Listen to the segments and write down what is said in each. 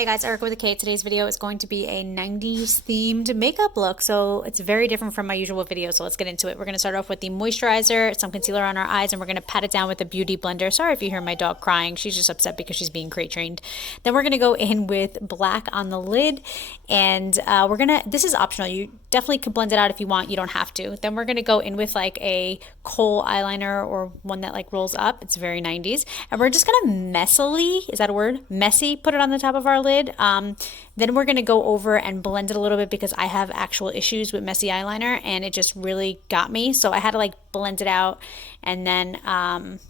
Hey guys, Erica with a K. Today's video is going to be a 90s themed makeup look. So it's very different from my usual video. So let's get into it. We're going to start off with the moisturizer, some concealer on our eyes, and we're going to pat it down with a beauty blender. Sorry if you hear my dog crying. She's just upset because she's being crate trained. Then we're going to go in with black on the lid. And this is optional. You definitely can blend it out if you want. You don't have to. Then we're going to go in with like a kohl eyeliner or one that like rolls up. It's very 90s. And we're just going to messily, is that a word? Messy, put it on the top of our lid. Then we're going to go over and blend it a little bit because I have actual issues with messy eyeliner and it just really got me. So I had to like blend it out and then,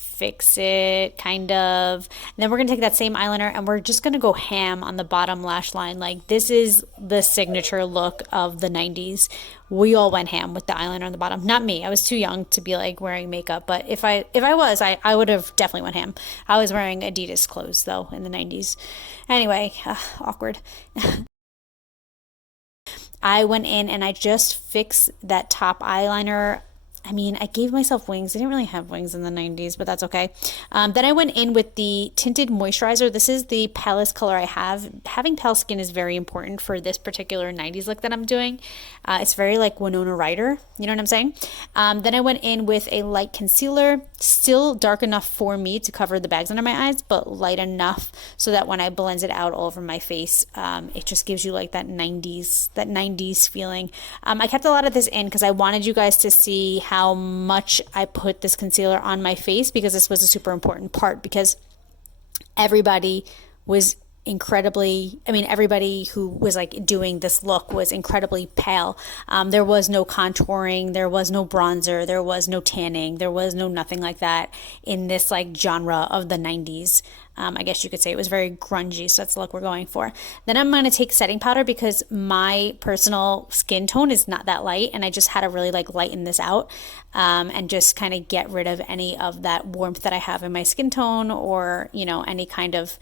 fix it kind of. And then we're going to take that same eyeliner and we're just going to go ham on the bottom lash line. Like this is the signature look of the 90s. We all went ham with the eyeliner on the bottom. Not me. I was too young to be like wearing makeup, but if I was, I would have definitely went ham. I was wearing Adidas clothes though in the 90s. Anyway, awkward. I went in and I just fixed that top eyeliner. I mean, I gave myself wings. I didn't really have wings in the 90s, but that's okay. Then I went in with the tinted moisturizer. This is the palest color I have. Having pale skin is very important for this particular 90s look that I'm doing. It's very like Winona Ryder. You know what I'm saying? Then I went in with a light concealer. Still dark enough for me to cover the bags under my eyes, but light enough so that when I blend it out all over my face, it just gives you like that 90s feeling. I kept a lot of this in because I wanted you guys to see how much I put this concealer on my face because this was a super important part because everybody who was like doing this look was incredibly pale. There was no contouring, there was no bronzer, there was no tanning, there was no nothing like that in this like genre of the 90s. I guess you could say it was very grungy, so that's the look we're going for. Then I'm going to take setting powder because my personal skin tone is not that light, and I just had to really like lighten this out and just kind of get rid of any of that warmth that I have in my skin tone or, any kind of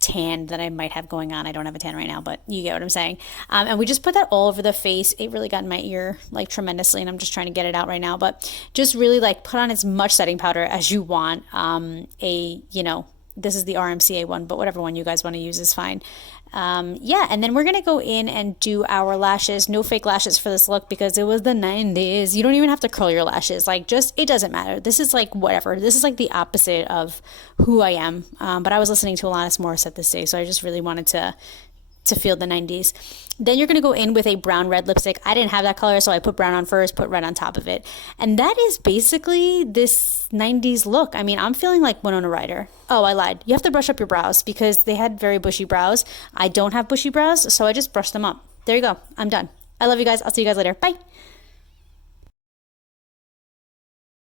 tan that I might have going on. I don't have a tan right now, but you get what I'm saying. And we just put that all over the face. It really got in my ear like tremendously, and I'm just trying to get it out right now. But just really like put on as much setting powder as you want. This is the RMCA one, but whatever one you guys want to use is fine. And then we're going to go in and do our lashes. No fake lashes for this look because it was the 90s. You don't even have to curl your lashes. Like it doesn't matter. This is like whatever. This is like the opposite of who I am. But I was listening to Alanis Morissette this day, so I just really wanted to feel the 90s. Then you're going to go in with a brown red lipstick. I didn't have that color, so I put brown on first, put red on top of it. And that is basically this 90s look. I mean, I'm feeling like Winona Ryder. Oh, I lied. You have to brush up your brows because they had very bushy brows. I don't have bushy brows, so I just brushed them up. There you go. I'm done. I love you guys. I'll see you guys later. Bye.